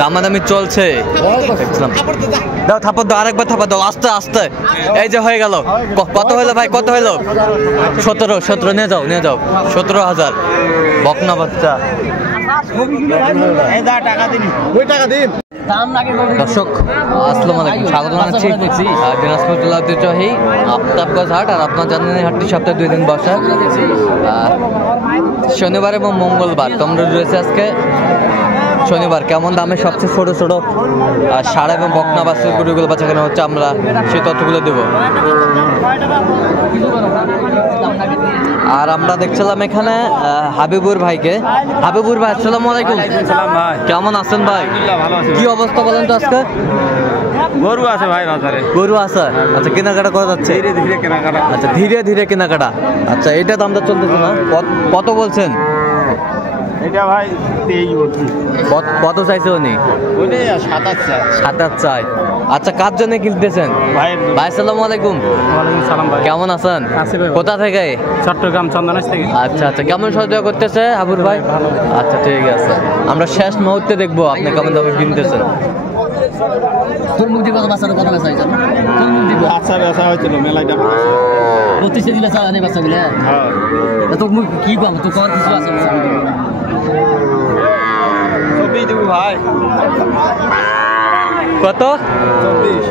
দামাদামি চলছে দেখছিলাম। দাও থাপড় দাও, আরেকবার থাপড় দাও, আস্তে আস্তে। এই যে হয়ে গেল। কত হইলো ভাই, কত হইলো? 17 নিয়ে যাও, নিয়ে যাও। 17,000 বকনা বাচ্চা। দর্শক আসসালামু আলাইকুম, স্বাগত জানাচ্ছি দিনাজপুর জেলা ঐতিহ্যবাহী আফতাবগঞ্জ হাট। আর আপনারা জানেন এই হাটটি সপ্তাহে 2 দিন বসে, শনিবার এবং মঙ্গলবার। তোমরা রয়েছে আজকে শনিবার। কেমন দামে সবচেয়ে ছোট ছোট ষাঁড় এবং বকনা বাছুর গরুগুলো বাচ্চা কেনা হচ্ছে, আমরা সেই তথ্যগুলো দেবো। আর আমরা দেখছিলাম এখানে হাবিবুর ভাইকে। হাবিবুর ভাই আসসালামু আলাইকুম। কেমন আছেন ভাই? কি অবস্থা বলেন তো আজকে? গরু আছে ভাই বাজারে। গরু আছে, আচ্ছা কেনাকাটা করা যাচ্ছে? ধীরে ধীরে কেনাকাটা। আচ্ছা ধীরে ধীরে কেনাকাটা। আচ্ছা এটা দামটা চলতেছে না? কত বলছেন? এটা ভাই 23 বলছি। কত চাইছে উনি? ওইটা 27 চাই। 27 চাই। আচ্ছা কার জন্য কিনতেছেন? ভাই আসসালামু আলাইকুম। ওয়ালাইকুম সালাম ভাই। কেমন আছেন? আছি ভাই। কোথা থেকে? চট্টগ্রাম চন্দনাইশ থেকে। আচ্ছা আচ্ছা, কেমন সহযোগিতা করতেছে হাবুর ভাই? আচ্ছা ঠিক আছে, আমরা শেষ মুহূর্তে দেখবো আপনি কেমন দামে কিনতেছেন। তোর মুখ দিয়ে বাচ্চাটা কত বেচা হয়েছে? তোর মুখ দিয়ে আচ্ছা বেচা হয়েছিল মেলাইটা। 32 কেজি বেচা নেই বাচ্চাগুলো। হ্যাঁ তোর মুখ কি কম, তোর কত কিছু আছে? ছবি দেবো ভাই। কত?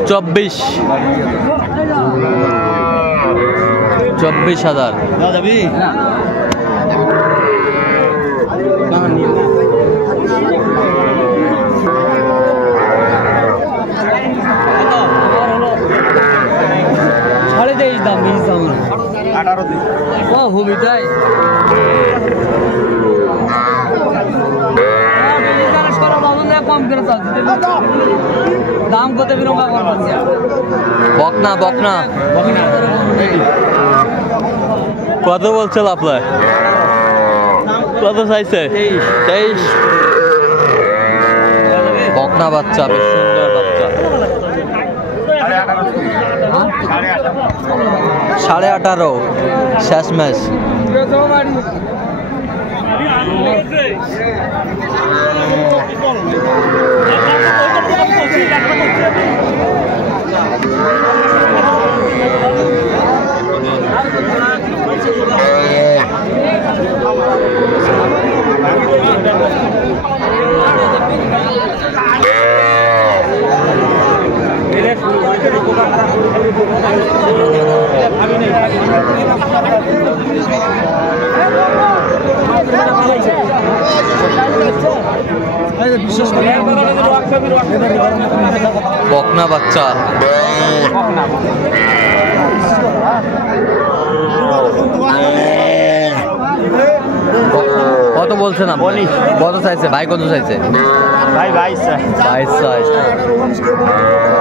24,000। দাও যাবি? সাড়ে 23 দাম, 20 দাম 18 দিন। ও ভূমিটাই দাম কত বিরঙ্গা করবেন? বকনা বকনা কত বলছিল আপনার? কত চাইছে? 23। বকনা বাচ্চা, বেশ সুন্দর বাচ্চা। 18.5 শেষ ম্যাচ। বকনা বাচ্চা। কত বলছেন আপনি? কত চাইছে ভাই? কত চাইছে ভাই 22 চাই। 22 চাই।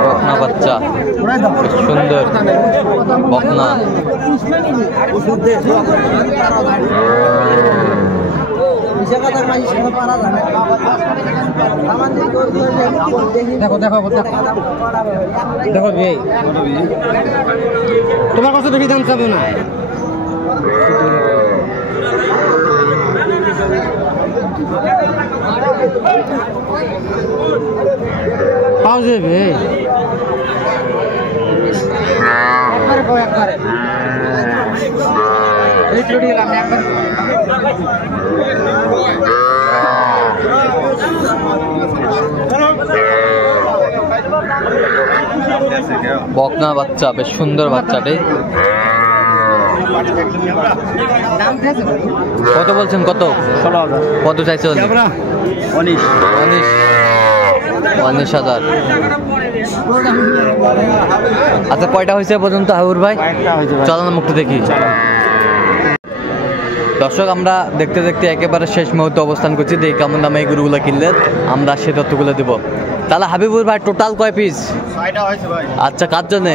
বকনা বাচ্চা, সুন্দর বকনা। দেখো দেখো দেখো ভাই, তোমার কাছে দেখি দাম চাবো না। পাও যাবে বকনা বাচ্চা, বেশ সুন্দর বাচ্চাটি। কত বলছেন? কত? 16,000। কত চাইছে? 19,000। আচ্ছা কয়টা হয়েছে পর্যন্ত হাবুর ভাই? চলনা মুক্তি দেখি। দর্শক আমরা দেখতে দেখতে একেবারে শেষ মুহূর্তে অবস্থান করছি। দেখি কেমন দামে এই গরুগুলো কিনলে আমরা সে তথ্যগুলো দেবো। তাহলে হাবিবুর ভাই টোটাল কয় পিস? 6টা হয়েছে ভাই। আচ্ছা কার জন্যে?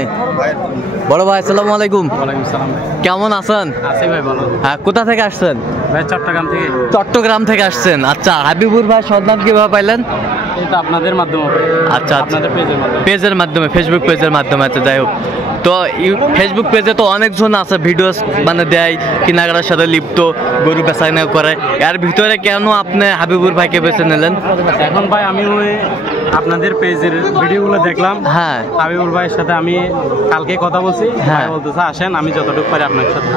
বড় ভাই আসসালামু আলাইকুম। ওয়ালাইকুম সালাম। কেমন আছেন? আছি ভাই ভালো। হ্যাঁ কোথা থেকে আসছেন? ভাই চট্টগ্রাম থেকে। চট্টগ্রাম থেকে আসছেন। আচ্ছা, হাবিবুর ভাই সন্ধান কিভাবে পাইলেন? এটা আপনাদের মাধ্যমে, আচ্ছা, আপনাদের পেজের মাধ্যমে। পেজের মাধ্যমে, ফেসবুক পেজের মাধ্যমে। আচ্ছা, যাই হোক, তো ফেসবুক পেজে তো অনেকজন আছে ভিডিও মানে দেয়, কেনাকাটার সাথে লিপ্ত, গরু বেচাকেনা করে। এর ভিতরে কেন আপনি হাবিবুর ভাইকে বেছে নিলেন? এখন ভাই আমি ওই আপনাদের পেজের ভিডিওগুলো দেখলাম। হ্যাঁ, হাবিবুর ভাইয়ের সাথে আমি কালকে কথা বলছি। হ্যাঁ। ভাই বলতেছে আসেন, আমি যতটুকু পারি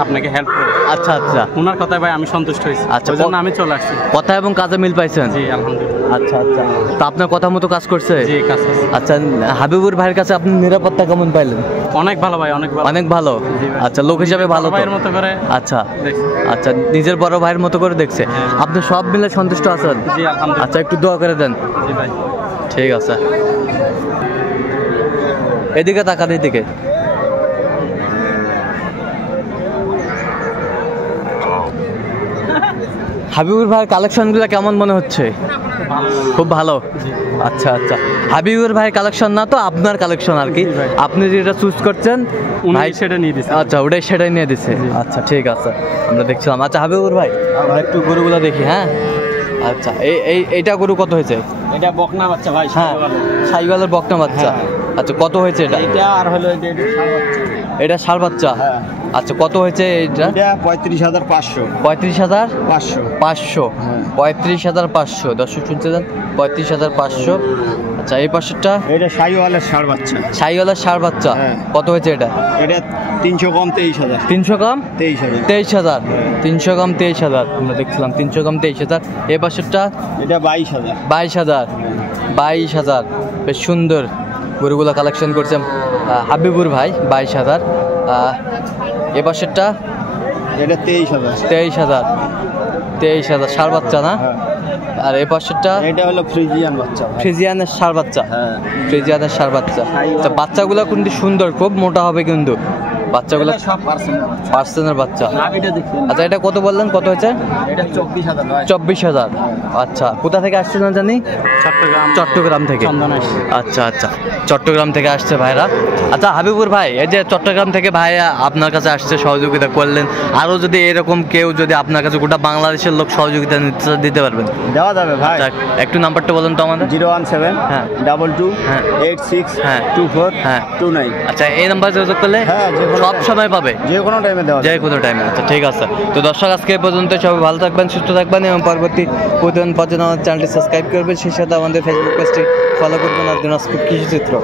আপনাকে হেল্প করি। আচ্ছা আচ্ছা ওনার কথায় ভাই আমি সন্তুষ্ট হয়েছি। আচ্ছা, ওই জন্য আমি চলে আসছি। কথা এবং কাজে মিল পাইছেন? জি আলহামদুলিল্লাহ। আচ্ছা আচ্ছা, তো আপনার কথা মতো কাজ করছে? জি কাজ করছে। আচ্ছা, হাবিবুর ভাইয়ের কাছে আপনি নিরাপত্তা কেমন পাইলেন? অনেক ভালো ভাই, অনেক ভালো। অনেক ভালো। জি ভাই। আচ্ছা, লোক হিসাবে ভালো তো? ভাইয়ের মতো করে আচ্ছা দেখছি। আচ্ছা, নিজের বড় ভাইয়ের মতো করে দেখছে। আপনি সব মিলে সন্তুষ্ট আছেন? জি আলহামদুলিল্লাহ। আচ্ছা, একটু দোয়া করে দেন। জি ভাই। ঠিক আছে, এদিকে তাকান, এদিকে। হাবিবুর ভাইয়ের কালেকশনগুলো কেমন মনে হচ্ছে? খুব ভালো। আচ্ছা আচ্ছা, হাবিবুর ভাইয়ের কালেকশন না তো আপনার কালেকশন আর কি? জি ভাই। আপনি যেটা চুজ করছেন ভাই সেটা নিয়ে দিচ্ছে। আচ্ছা, ওটাই সেটাই নিয়ে দিচ্ছে। আচ্ছা, ঠিক আছে, আমরা দেখছিলাম। আচ্ছা হাবিবুর ভাই, আমরা একটু গরুগুলো দেখি। হ্যাঁ, আচ্ছা, এইটা গরু কত হয়েছে? এটা বকনা বাচ্চা ভাই। হ্যাঁ, সাইওয়ালের বকনা বাচ্চা। আচ্ছা, কত হয়েছে এটা? এটা আর হলো এটা ষাঁড় বাচ্চা। হ্যাঁ। আচ্ছা, কত হয়েছে এটা? এটা 35,500। 35,500। 500। 35,500। দর্শক শুনতে দেন, 35,500। আচ্ছা, এই পাশেরটা? এটা শাহিওয়ালের ষাঁড় বাচ্চা। সাইওয়ালের ষাঁড় বাচ্চা। হ্যাঁ। কত হয়েছে এটা? এটা 300 কম 23,000। 300 কম 23,000। 23,000। 300 কম 23,000 আমরা দেখছিলাম। 300 কম 23,000। এই পাশেরটা? এটা 22,000। 22,000। 22,000। বেশ সুন্দর গরুগুলো কালেকশন করছেন হাবিবুর ভাই। 22,000। এ পাশেরটা? এটা 23,000। 23,000। 23,000 ষাঁড় বাচ্চা না? হ্যাঁ। আর এই পাশেরটা? এটা হলো ফ্রিজিয়ান বাচ্চা ভাই। ফ্রিজিয়ানের ষাঁড় বাচ্চা। হ্যাঁ। ফ্রিজিয়ানের ষাঁড় বাচ্চা। তো বাচ্চাগুলো কিন্তু সুন্দর, খুব মোটা হবে কিন্তু বাচ্চাগুলো। এটা সব পার্সেন্ট। পার্সেন্টের বাচ্চা। নাভিটা দেখুন। আচ্ছা, এটা কত বললেন? কত হয়েছে? এটা 24,000 ভাই। 24,000। আচ্ছা, কোথা থেকে আসছে না জানি? চট্টগ্রাম। চট্টগ্রাম থেকে। চন্দনাইশ। আচ্ছা আচ্ছা, চট্টগ্রাম থেকে আসছে ভাইরা। আচ্ছা হাবিবুর ভাই, এই যে চট্টগ্রাম থেকে ভাইয়া আপনার কাছে আসছে, সহযোগিতা করলেন, আরও যদি এরকম কেউ যদি আপনার কাছে, গোটা বাংলাদেশের লোক সহযোগিতা দিতে পারবেন? দেওয়া যাবে ভাই। আচ্ছা, একটু নাম্বারটা বলেন তো আমাদের। 017 হ্যাঁ। 22 হ্যাঁ। 86 হ্যাঁ। 24 হ্যাঁ। 29। আচ্ছা, এই নাম্বার যোগাযোগ করলে হ্যাঁ, যে কোনো সব time। সময় পাবে? যে কোনো টাইমে দেওয়া যে যাবে। কোনো টাইমে। আচ্ছা, ঠিক আছে। তো দর্শক, আজকে এই পর্যন্ত। সবাই ভালো থাকবেন, সুস্থ থাকবেন এবং পরবর্তী প্রতিদিন আমাদের চ্যানেলটি সাবস্ক্রাইব করবেন। সেই সাথে আমাদের ফেসবুক পেজটি ফলো করবেন আর দিনাজপুর কৃষি চিত্র।